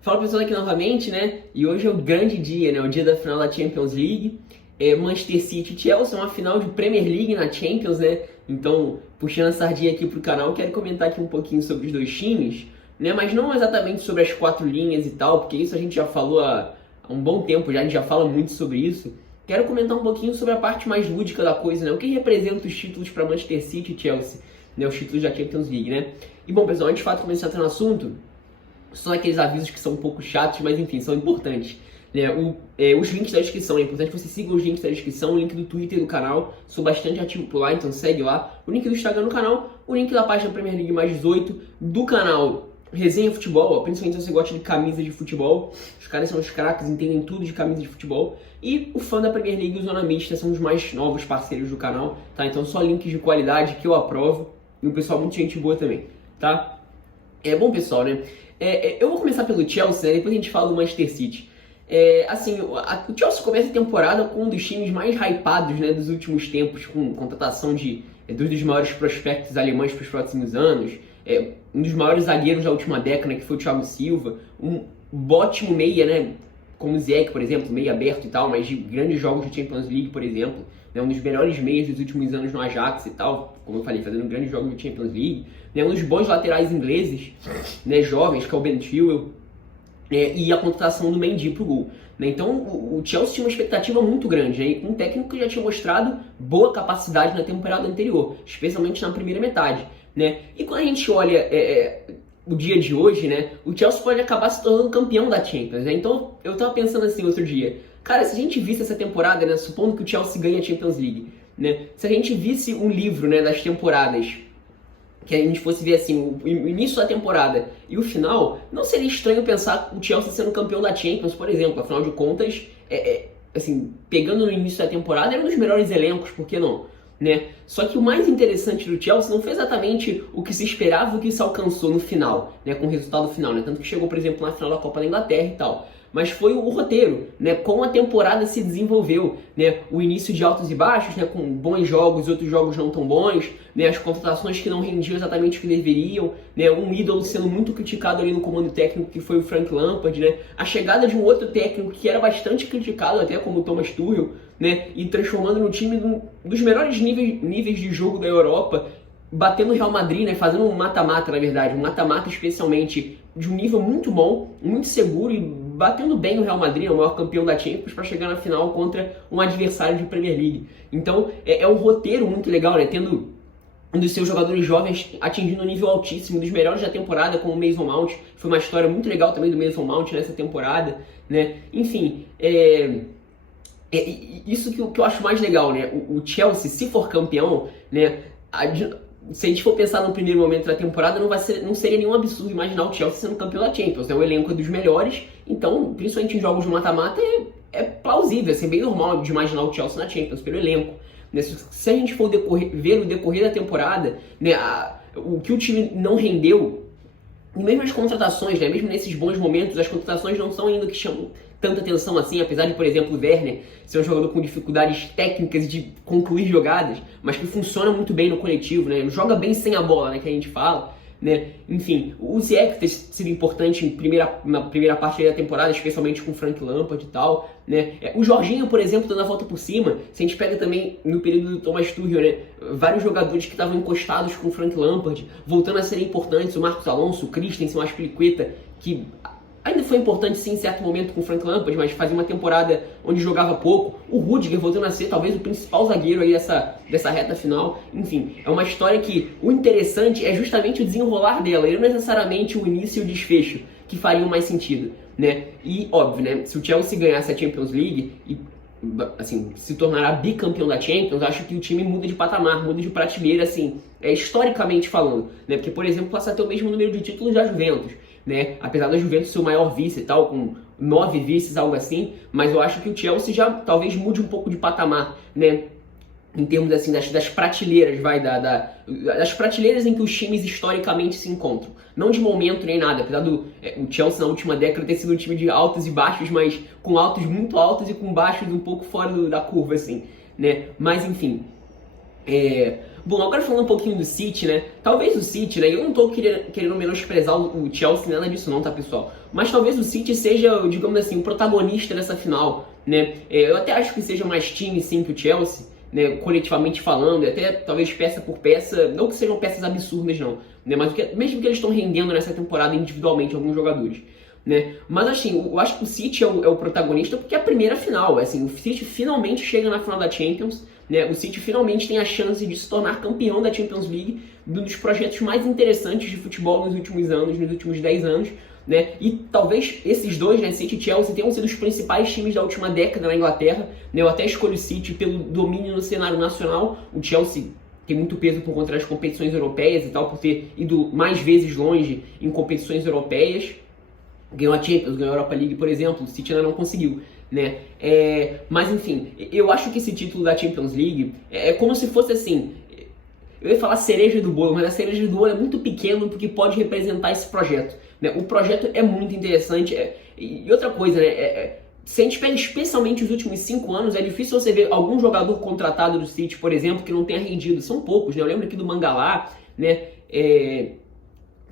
Fala pessoal aqui novamente, né? E hoje é o grande dia, né? O dia da final da Champions League. Manchester City e Chelsea, uma final de Premier League na Champions, né? Então, puxando a sardinha aqui pro canal, quero comentar aqui um pouquinho sobre os dois times, né? Mas não exatamente sobre as quatro linhas e tal, porque isso a gente já falou há um bom tempo, já a gente já fala muito sobre isso. Quero comentar um pouquinho sobre a parte mais lúdica da coisa, né? O que representa os títulos para Manchester City e Chelsea, né? Os títulos da Champions League, né? E bom, pessoal, antes de fato começar a entrar no assunto, só aqueles avisos que são um pouco chatos, mas enfim, são importantes. Né? Os links da descrição, é importante que você siga os links da descrição, o link do Twitter do canal, sou bastante ativo por lá, então segue lá. O link do Instagram do canal, o link da página Premier League mais 18, do canal Resenha Futebol, ó, principalmente se você gosta de camisa de futebol, os caras são os craques, entendem tudo de camisa de futebol. E o fã da Premier League e o Zona Mista são os mais novos parceiros do canal, tá? Então só links de qualidade que eu aprovo, e o pessoal muito gente boa também, tá? Bom, pessoal, né? Eu vou começar pelo Chelsea, né? Depois a gente fala do Manchester City. O Chelsea começa a temporada com um dos times mais hypados, né, dos últimos tempos, com contratação de dois dos maiores prospectos alemães para os próximos anos, um dos maiores zagueiros da última década, que foi o Thiago Silva, um ótimo meia, né, como o Ziyech, por exemplo, meia aberto e tal, mas de grandes jogos de Champions League, por exemplo, né, um dos melhores meias dos últimos anos no Ajax e tal, como eu falei, fazendo grandes jogos de Champions League, né, um dos bons laterais ingleses, né, jovens, que é o Ben Chilwell, e a contratação do Mendy pro gol. Né? Então o Chelsea tinha uma expectativa muito grande, né? E com um técnico que já tinha mostrado boa capacidade na temporada anterior, especialmente na primeira metade. Né? E quando a gente olha o dia de hoje, né, o Chelsea pode acabar se tornando campeão da Champions. Né? Então eu tava pensando assim outro dia, cara, se a gente visse essa temporada, né, supondo que o Chelsea ganhe a Champions League, né, se a gente visse um livro, né, das temporadas, que a gente fosse ver assim, o início da temporada e o final, não seria estranho pensar o Chelsea sendo campeão da Champions, por exemplo. Afinal de contas, assim, pegando no início da temporada, era um dos melhores elencos, por que não? Né? Só que o mais interessante do Chelsea não foi exatamente o que se esperava, o que se alcançou no final, né, com o resultado final, né? Tanto que chegou, por exemplo, na final da Copa da Inglaterra e tal. Mas foi o roteiro, né? Como a temporada se desenvolveu, né? O início de altos e baixos, né? Com bons jogos, outros jogos não tão bons, né? As contratações que não rendiam exatamente o que deveriam, né? Um ídolo sendo muito criticado ali no comando técnico, que foi o Frank Lampard, né? A chegada de um outro técnico que era bastante criticado, até como o Thomas Tuchel, né? E transformando no time dos melhores níveis de jogo da Europa, batendo o Real Madrid, né, fazendo um mata-mata, na verdade, um mata-mata especialmente de um nível muito bom, muito seguro e batendo bem o Real Madrid, o maior campeão da Champions, para chegar na final contra um adversário de Premier League. Então é um roteiro muito legal, né, tendo um dos seus jogadores jovens atingindo um nível altíssimo, um dos melhores da temporada, como o Mason Mount. Foi uma história muito legal também do Mason Mount nessa temporada, né, enfim, isso que eu acho mais legal, né, o Chelsea, se for campeão, né, se a gente for pensar no primeiro momento da temporada, não seria nenhum absurdo imaginar o Chelsea sendo campeão da Champions, né? O elenco é dos melhores, então, principalmente em jogos de mata-mata, é plausível, é bem normal de imaginar o Chelsea na Champions, pelo elenco. Né? Se a gente for ver o decorrer da temporada, né, o que o time não rendeu, e mesmo as contratações, né, mesmo nesses bons momentos, as contratações não são ainda o que chamam tanta atenção assim, apesar de, por exemplo, o Werner ser um jogador com dificuldades técnicas de concluir jogadas, mas que funciona muito bem no coletivo, né? Joga bem sem a bola, né, que a gente fala, né? Enfim, o Ziyech tem sido importante na primeira parte da temporada, especialmente com o Frank Lampard e tal, né? O Jorginho, por exemplo, dando a volta por cima. Se a gente pega também no período do Thomas Tuchel, né, vários jogadores que estavam encostados com o Frank Lampard, voltando a serem importantes, o Marcos Alonso, o Christensen, o Azpilicueta, que ainda foi importante sim em certo momento com o Frank Lampard, mas fazia uma temporada onde jogava pouco. O Rudiger voltando a ser talvez o principal zagueiro aí dessa reta final. Enfim, é uma história que o interessante é justamente o desenrolar dela, e não necessariamente o início e o desfecho, que fariam mais sentido, né? E óbvio, né, se o Chelsea ganhasse a Champions League e assim, se tornará bicampeão da Champions, acho que o time muda de patamar, muda de prateleira, assim, historicamente falando, né? Porque, por exemplo, passa a ter o mesmo número de títulos da Juventus, né? Apesar da Juventus ser o maior vice e tal, com 9 vices, algo assim, mas eu acho que o Chelsea já talvez mude um pouco de patamar, né? Em termos assim, das prateleiras, das prateleiras em que os times historicamente se encontram. Não de momento nem nada, apesar do o Chelsea na última década ter sido um time de altos e baixos, mas com altos muito altos e com baixos um pouco fora da curva, assim, né? Mas enfim, Bom, agora falando um pouquinho do City, né? Talvez o City, né? Eu não tô querendo menosprezar o Chelsea, nada disso não, tá, pessoal? Mas talvez o City seja, digamos assim, o protagonista dessa final, né? Eu até acho que seja mais time, sim, que o Chelsea, né? Coletivamente falando, e até talvez peça por peça, não que sejam peças absurdas, não, né? Mas mesmo que eles estão rendendo nessa temporada individualmente, alguns jogadores, né? Mas assim, eu acho que o City é o protagonista porque é a primeira final, assim, o City finalmente chega na final da Champions, né? O City finalmente tem a chance de se tornar campeão da Champions League, um dos projetos mais interessantes de futebol nos últimos anos, nos últimos 10 anos, né? E talvez esses dois, né, City e Chelsea, tenham sido os principais times da última década na Inglaterra, né? Eu até escolho o City pelo domínio no cenário nacional, o Chelsea tem muito peso por conta das competições europeias e tal, por ter ido mais vezes longe em competições europeias. Ganhou a Champions, ganhou a Europa League, por exemplo, o City ainda não conseguiu, né? Mas enfim, eu acho que esse título da Champions League é como se fosse assim, eu ia falar cereja do bolo, mas a cereja do bolo é muito pequeno porque pode representar esse projeto, né? O projeto é muito interessante, e outra coisa, né? Se a gente pega especialmente os últimos 5 anos, é difícil você ver algum jogador contratado do City, por exemplo, que não tenha rendido, são poucos, né? Eu lembro aqui do Mangala, né?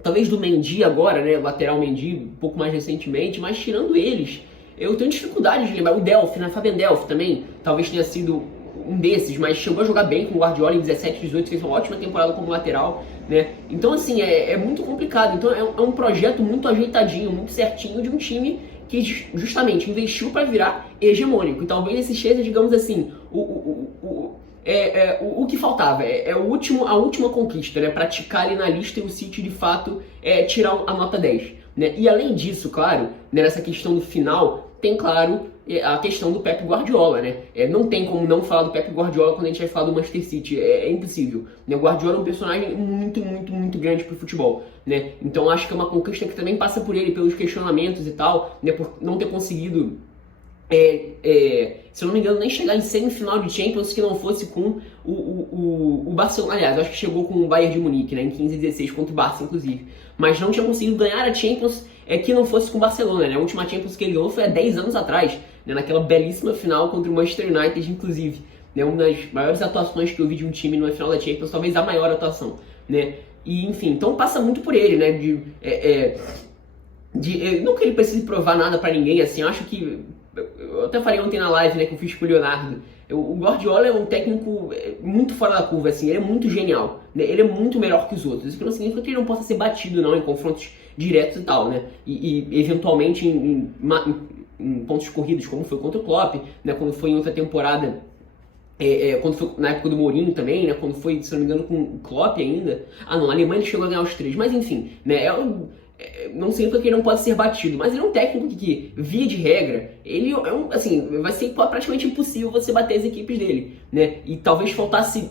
Talvez do Mendy agora, né? Lateral Mendy, um pouco mais recentemente, mas tirando eles, eu tenho dificuldade de lembrar. O Delphi, né? Fabian Delphi também, talvez tenha sido um desses, mas chegou a jogar bem com o Guardiola em 17, 18, fez uma ótima temporada como lateral, né? Então, assim, é muito complicado. Então, é um projeto muito ajeitadinho, muito certinho de um time que justamente investiu para virar hegemônico. E talvez esse seja, digamos assim, o que faltava, a última conquista, né? Praticar ali na lista e o City de fato tirar a nota 10. Né? E além disso, claro, né, nessa questão do final, tem claro a questão do Pep Guardiola, né? Não tem como não falar do Pep Guardiola quando a gente vai falar do Manchester City, é impossível. Né? O Guardiola é um personagem muito, muito, muito grande pro futebol, né? Então acho que é uma conquista que também passa por ele, pelos questionamentos e tal, né? Por não ter conseguido, se eu não me engano, nem chegar em semifinal de Champions que não fosse com o Barcelona. Aliás, acho que chegou com o Bayern de Munique, né? Em 15 e 16, contra o Barça, inclusive. Mas não tinha conseguido ganhar a Champions que não fosse com o Barcelona, né? A última Champions que ele ganhou foi há 10 anos atrás, né? Naquela belíssima final contra o Manchester United, inclusive. Né? Uma das maiores atuações que eu vi de um time numa final da Champions, talvez a maior atuação, né? E, enfim, então passa muito por ele, né? Não que ele precise provar nada pra ninguém, assim, eu acho que... Eu até falei ontem na live, né, que eu fiz com o Leonardo. O Guardiola é um técnico muito fora da curva, assim, ele é muito genial, né? Ele é muito melhor que os outros. Isso que não significa que ele não possa ser batido, não, em confrontos diretos e tal, né? E eventualmente em pontos corridos, como foi contra o Klopp, né? Quando foi em outra temporada, quando foi na época do Mourinho também, né? Quando foi, se não me engano, com o Klopp ainda. Ah, não, a Alemanha ele chegou a ganhar os 3, mas enfim, né? Não significa que ele não pode ser batido, mas ele é um técnico que, via de regra, ele assim, vai ser praticamente impossível você bater as equipes dele, né? E talvez faltasse,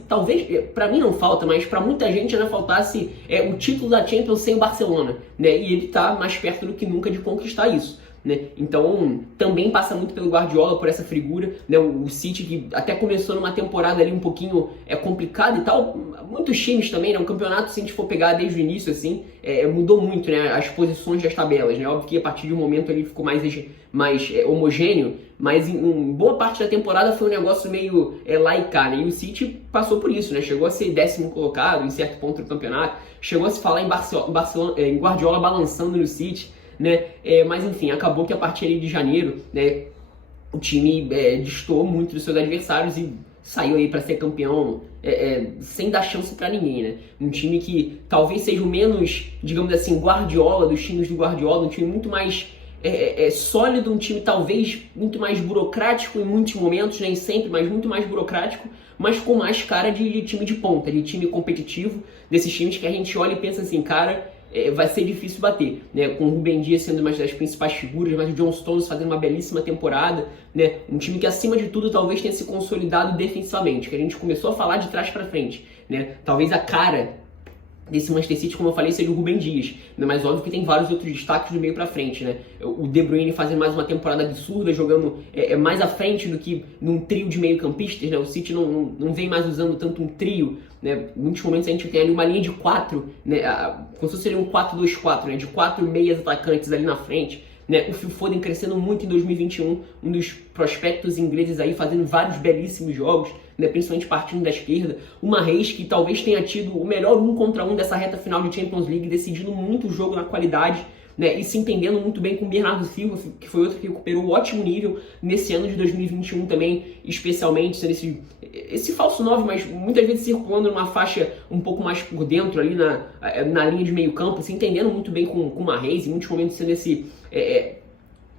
pra mim não falta, mas pra muita gente ainda faltasse o título da Champions sem o Barcelona, né? E ele tá mais perto do que nunca de conquistar isso, né? Então, também passa muito pelo Guardiola, por essa figura, né? O City, que até começou numa temporada ali um pouquinho complicada e tal, muitos times também, né? O campeonato, se a gente for pegar desde o início, assim, mudou muito, né? As posições das tabelas, né? Óbvio que a partir de um momento ele ficou mais homogêneo, mas em boa parte da temporada foi um negócio meio lá e cá, né? E o City passou por isso, né? Chegou a ser 10º colocado em certo ponto do campeonato, chegou a se falar em Guardiola balançando no City, né? Mas enfim, acabou que a partir ali de janeiro, né, o time destoou muito dos seus adversários e saiu aí para ser campeão sem dar chance para ninguém, né? Um time que talvez seja o menos, digamos assim, Guardiola dos times do Guardiola, um time muito mais sólido, um time talvez muito mais burocrático em muitos momentos, nem sempre, mas muito mais burocrático, mas com mais cara de time de ponta, de time competitivo, desses times que a gente olha e pensa assim, cara, vai ser difícil bater, né? Com o Rúben Dias sendo uma das principais figuras, mas o John Stones fazendo uma belíssima temporada, né? Um time que acima de tudo talvez tenha se consolidado defensivamente, que a gente começou a falar de trás para frente, né? Talvez a cara desse Manchester City, como eu falei, seja o Rúben Dias, né? Mas óbvio que tem vários outros destaques do meio pra frente, né? O De Bruyne fazendo mais uma temporada absurda, jogando mais à frente do que num trio de meio campistas, né? O City não vem mais usando tanto um trio, né? Em muitos momentos a gente tem ali uma linha de 4, né? Como se fosse um 4-2-4, né? De 4 meias atacantes ali na frente, né? O Phil Foden crescendo muito em 2021, um dos prospectos ingleses aí fazendo vários belíssimos jogos, né? Principalmente partindo da esquerda. O Mahrez, que talvez tenha tido o melhor 1 contra 1 dessa reta final de Champions League, decidindo muito o jogo na qualidade, né, e se entendendo muito bem com o Bernardo Silva, que foi outro que recuperou um ótimo nível nesse ano de 2021 também, especialmente sendo esse falso 9, mas muitas vezes circulando numa faixa um pouco mais por dentro ali na linha de meio campo, se entendendo muito bem com o Mahrez, em muitos momentos sendo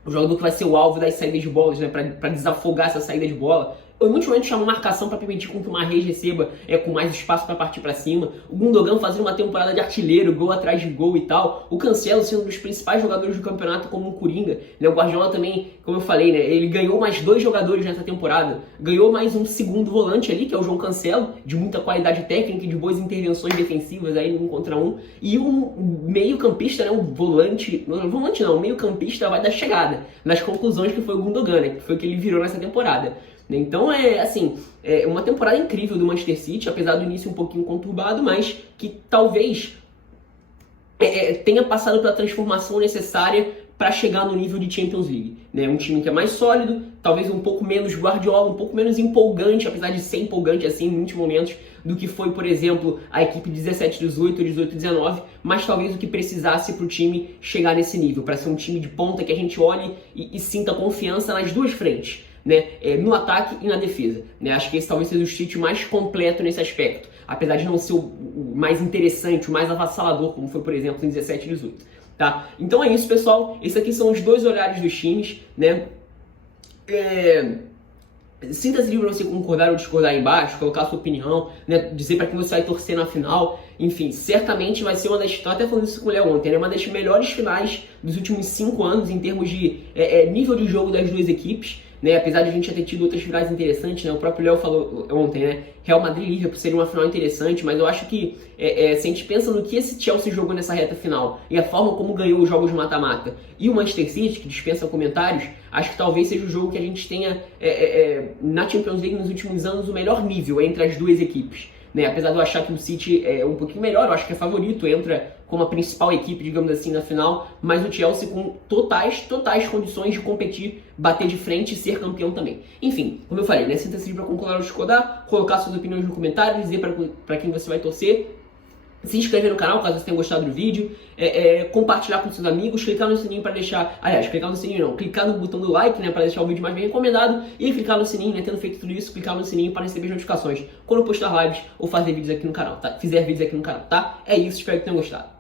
o jogador que vai ser o alvo das saídas de bolas, né, para desafogar essa saída de bola. Em muitos momentos chama marcação para permitir com que o Mahrez receba com mais espaço para partir para cima. O Gundogan fazendo uma temporada de artilheiro, gol atrás de gol e tal. O Cancelo sendo um dos principais jogadores do campeonato como um coringa. Né? O Guardiola também, como eu falei, né, ele ganhou mais 2 jogadores nessa temporada. Ganhou mais um segundo volante ali, que é o João Cancelo, de muita qualidade técnica e de boas intervenções defensivas aí no 1 contra 1. E um meio campista, né, um meio campista vai da chegada, nas conclusões, que foi o Gundogan, né, que foi o que ele virou nessa temporada. Então é uma temporada incrível do Manchester City, apesar do início um pouquinho conturbado, mas que talvez tenha passado pela transformação necessária para chegar no nível de Champions League. Né? Um time que é mais sólido, talvez um pouco menos Guardiola, um pouco menos empolgante, apesar de ser empolgante assim em muitos momentos, do que foi, por exemplo, a equipe 17-18 ou 18-19, mas talvez o que precisasse para o time chegar nesse nível, para ser um time de ponta que a gente olhe e sinta confiança nas duas frentes. Né, no ataque e na defesa. Né? Acho que esse talvez seja o City mais completo nesse aspecto, apesar de não ser o mais interessante, o mais avassalador, como foi, por exemplo, em 17 e 18. Tá? Então é isso, pessoal. Esses aqui são os 2 olhares dos times. Né? Sinta-se livre para você concordar ou discordar aí embaixo, colocar a sua opinião, né? Dizer para quem você vai torcer na final. Enfim, certamente vai ser uma das... Estou até falando isso com o Léo ontem, né? Uma das melhores finais dos últimos 5 anos em termos de nível de jogo das duas equipes. Né, apesar de a gente já ter tido outras finais interessantes, né, o próprio Léo falou ontem, né, Real Madrid e Liverpool seria uma final interessante, mas eu acho que se a gente pensa no que esse Chelsea jogou nessa reta final e a forma como ganhou os jogos de mata-mata e o Manchester City, que dispensa comentários, acho que talvez seja o jogo que a gente tenha na Champions League nos últimos anos o melhor nível entre as duas equipes. Né, apesar de eu achar que o City é um pouquinho melhor, eu acho que é favorito, entra como a principal equipe, digamos assim, na final, mas o Chelsea com totais condições de competir, bater de frente e ser campeão também. Enfim, como eu falei, né, sinta-se livre para concordar ou discordar, colocar suas opiniões no comentário, dizer para quem você vai torcer, se inscrever no canal caso você tenha gostado do vídeo, compartilhar com seus amigos, clicar no sininho para deixar... Aliás, clicar no sininho não, clicar no botão do like, né, para deixar o vídeo mais bem recomendado e clicar no sininho, né, tendo feito tudo isso, clicar no sininho para receber as notificações quando eu postar lives ou fazer vídeos aqui no canal, tá? Fizer vídeos aqui no canal, tá? É isso, espero que tenham gostado.